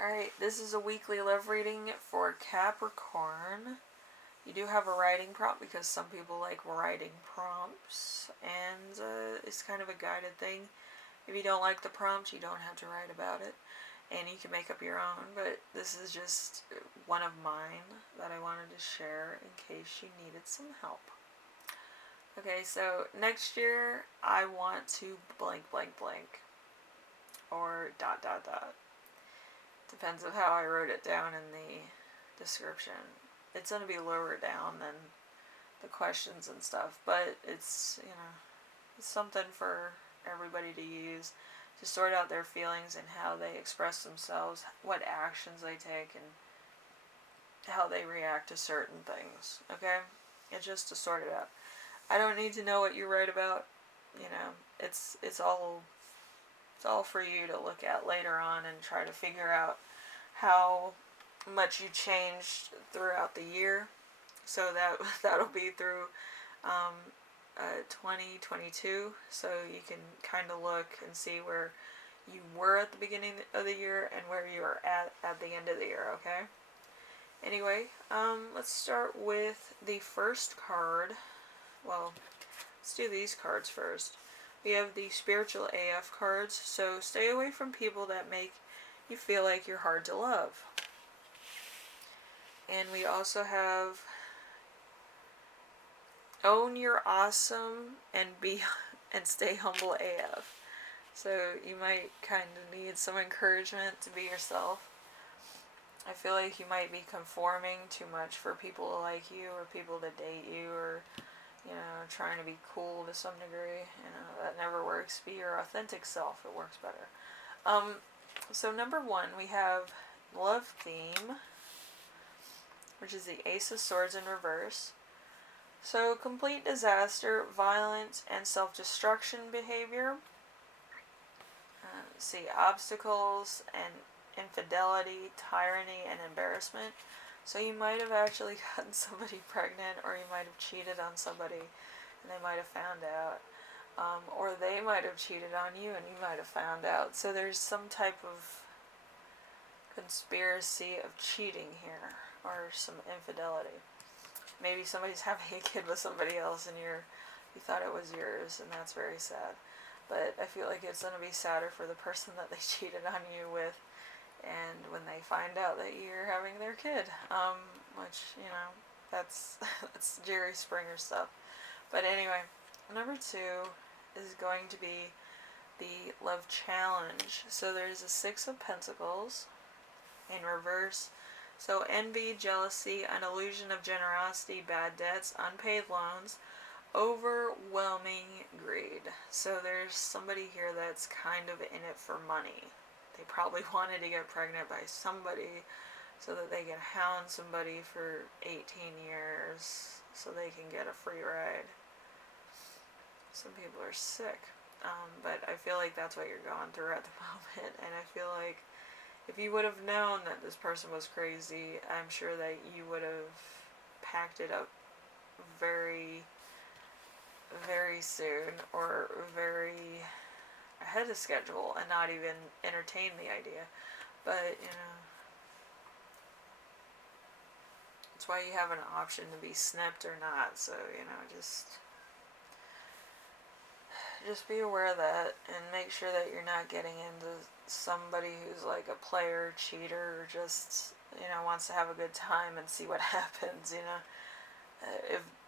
Alright, this is a weekly love reading for Capricorn. You do have a writing prompt because some people like writing prompts, and it's kind of a guided thing. If you don't like the prompt, you don't have to write about it, and you can make up your own, but this is just one of mine that I wanted to share in case you needed some help. Okay, so next year I want to blank blank blank, or dot dot dot. Depends on how I wrote it down in the description. It's going to be lower down than the questions and stuff, but it's, it's something for everybody to use to sort out their feelings and how they express themselves, what actions they take, and how they react to certain things, okay? It's just to sort it out. I don't need to know what you write about, it's all for you to look at later on and try to figure out how much you changed throughout the year. So that'll be through 2022. So you can kind of look and see where you were at the beginning of the year and where you are at the end of the year, okay? Anyway, let's start with the first card. Well, let's do these cards first. We have the Spiritual AF cards, so stay away from people that make you feel like you're hard to love. And we also have Own Your Awesome and stay humble AF. So you might kind of need some encouragement to be yourself. I feel like you might be conforming too much for people to like you or people to date you, or trying to be cool to some degree. That never works. Be your authentic self. It works better. So number one, we have love theme, which is the Ace of Swords in reverse. So complete disaster, violence, and self-destruction behavior. See obstacles and infidelity, tyranny, and embarrassment. So you might have actually gotten somebody pregnant, or you might have cheated on somebody and they might have found out. Or they might have cheated on you and you might have found out. So there's some type of conspiracy of cheating here, or some infidelity. Maybe somebody's having a kid with somebody else and you thought it was yours, and that's very sad. But I feel like it's going to be sadder for the person that they cheated on you with, and when they find out that you're having their kid, which, that's Jerry Springer stuff. But anyway, number two is going to be the love challenge. So there's a Six of Pentacles in reverse. So envy, jealousy, an illusion of generosity, bad debts, unpaid loans, overwhelming greed. So there's somebody here that's kind of in it for money. They probably wanted to get pregnant by somebody so that they can hound somebody for 18 years so they can get a free ride. Some people are sick. But I feel like that's what you're going through at the moment. And I feel like if you would have known that this person was crazy, I'm sure that you would have packed it up very, very soon, or very ahead of schedule, and not even entertain the idea. But, that's why you have an option to be snipped or not. So, just be aware of that, and make sure that you're not getting into somebody who's like a player, cheater, or just, wants to have a good time and see what happens,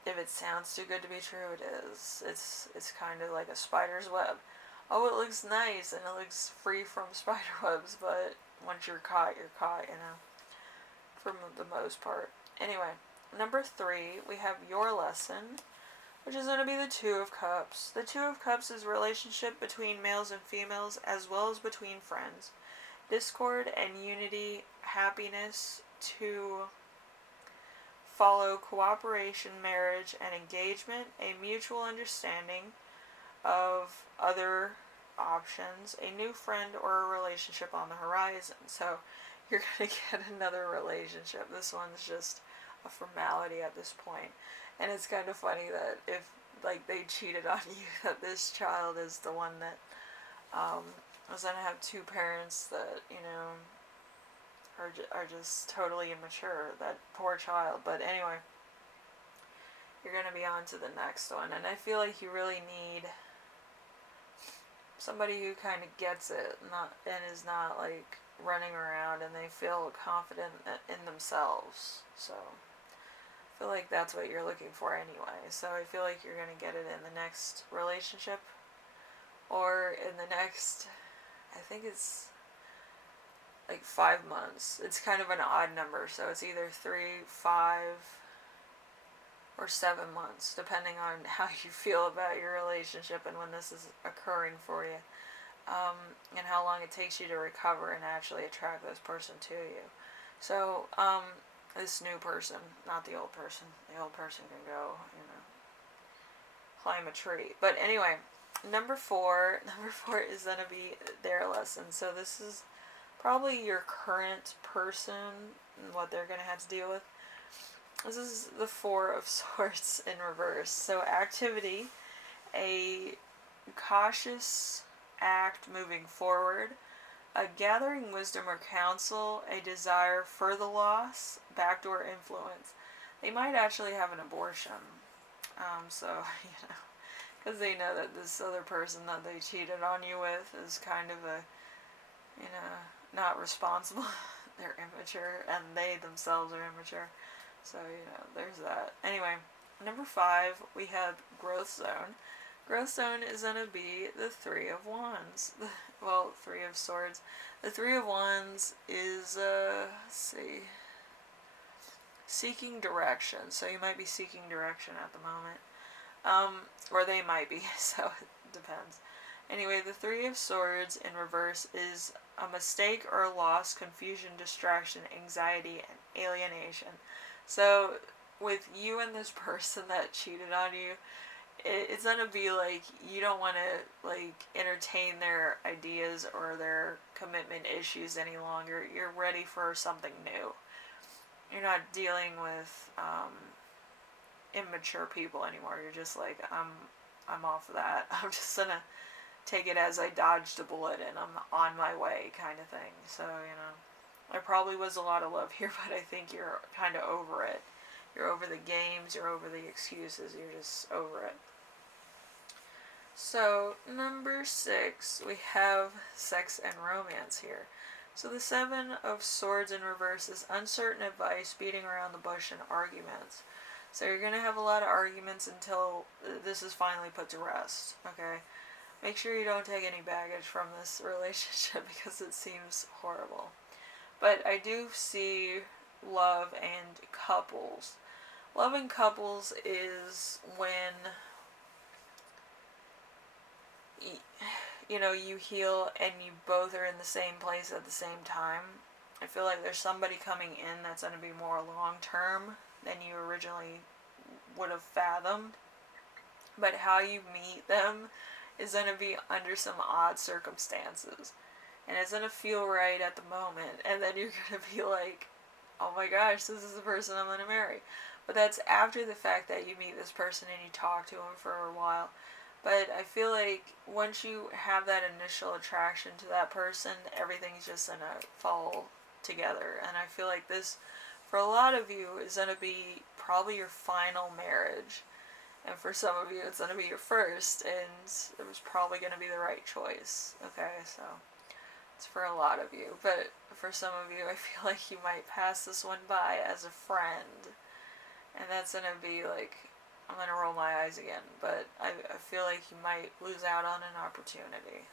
If it sounds too good to be true, it is. It's kind of like a spider's web. Oh, it looks nice and it looks free from spider webs, but once you're caught, for the most part. Anyway, number three, we have your lesson, which is going to be the Two of Cups. The Two of Cups is a relationship between males and females, as well as between friends. Discord and unity, happiness to follow, cooperation, marriage, and engagement, a mutual understanding of other options, a new friend or a relationship on the horizon. So you're going to get another relationship. This one's just a formality at this point. And it's kind of funny that if, like, they cheated on you, that this child is the one that was going to have two parents that, are just totally immature. That poor child. But anyway, you're going to be on to the next one. And I feel like you really need somebody who kind of gets it, and is not like running around, and they feel confident in themselves. So I feel like that's what you're looking for anyway. So I feel like you're going to get it in the next relationship, or in the next, I think it's like 5 months. It's kind of an odd number, so it's either 3, 5, or 7 months, depending on how you feel about your relationship and when this is occurring for you, and how long it takes you to recover and actually attract this person to you. So, this new person, not the old person. The old person can go, climb a tree. But anyway, number 4 is going to be their lesson. So this is probably your current person and what they're going to have to deal with. This is the 4 of Swords in reverse. So activity, a cautious act moving forward, a gathering wisdom or counsel, a desire for the loss, backdoor influence. They might actually have an abortion. So, because they know that this other person that they cheated on you with is kind of a, not responsible. They're immature, and they themselves are immature. So, there's that. Anyway, number 5, we have Growth Zone. Growth Zone is going to be the 3 of Wands. Well, 3 of Swords. The 3 of Wands is, let's see, seeking direction. So you might be seeking direction at the moment. Or they might be, so it depends. Anyway, the 3 of Swords in reverse is a mistake or loss, confusion, distraction, anxiety, and alienation. So, with you and this person that cheated on you, it's gonna be like, you don't want to, like, entertain their ideas or their commitment issues any longer. You're ready for something new. You're not dealing with, immature people anymore. You're just like, I'm off of that. I'm just gonna take it as I dodged a bullet and I'm on my way, kind of thing. So, there probably was a lot of love here, but I think you're kind of over it. You're over the games, you're over the excuses, you're just over it. So, number 6, we have sex and romance here. So the 7 of Swords in reverse is uncertain advice, beating around the bush, and arguments. So you're going to have a lot of arguments until this is finally put to rest, okay? Make sure you don't take any baggage from this relationship because it seems horrible. But I do see love and couples. Love and couples is when, you heal and you both are in the same place at the same time. I feel like there's somebody coming in that's going to be more long term than you originally would have fathomed. But how you meet them is going to be under some odd circumstances. And it's going to feel right at the moment. And then you're going to be like, oh my gosh, this is the person I'm going to marry. But that's after the fact that you meet this person and you talk to them for a while. But I feel like once you have that initial attraction to that person, everything's just going to fall together. And I feel like this, for a lot of you, is going to be probably your final marriage. And for some of you, it's going to be your first, and it was probably going to be the right choice. Okay, so it's for a lot of you. But for some of you, I feel like you might pass this one by as a friend. And that's going to be like, I'm going to roll my eyes again. But I feel like you might lose out on an opportunity.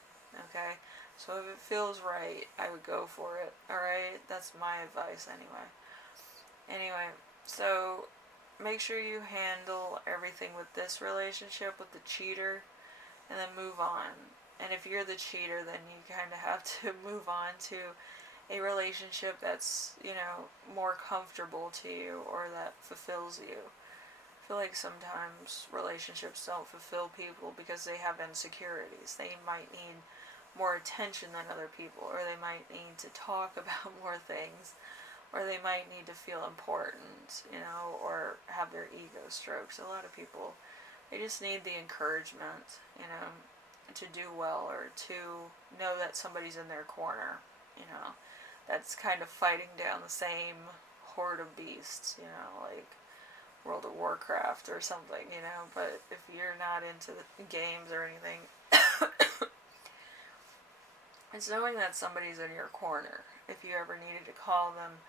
Okay? So if it feels right, I would go for it. Alright? That's my advice Anyway, so make sure you handle everything with this relationship, with the cheater, and then move on. And if you're the cheater, then you kind of have to move on to a relationship that's, more comfortable to you or that fulfills you. I feel like sometimes relationships don't fulfill people because they have insecurities. They might need more attention than other people, or they might need to talk about more things, or they might need to feel important, or have their ego stroked. A lot of people, they just need the encouragement, to do well, or to know that somebody's in their corner, that's kind of fighting down the same horde of beasts, you know, like World of Warcraft or something, you know. But if you're not into the games or anything, it's knowing that somebody's in your corner. If you ever needed to call them,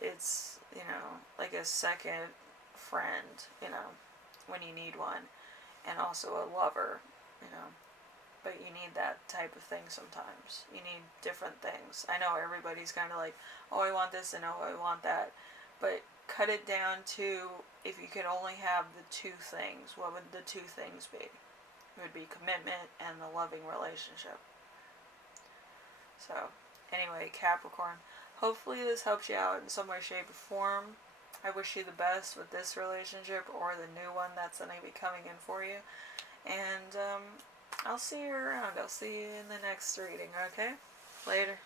it's, you know, like a second friend, you know, when you need one, and also a lover, you know. But you need that type of thing sometimes. You need different things. I know everybody's kind of like, oh, I want this and oh, I want that. But cut it down to, if you could only have the two things, what would the two things be? It would be commitment and the loving relationship. So, anyway, Capricorn, hopefully this helps you out in some way, shape, or form. I wish you the best with this relationship or the new one that's going to be coming in for you. And I'll see you around. I'll see you in the next reading, okay? Later.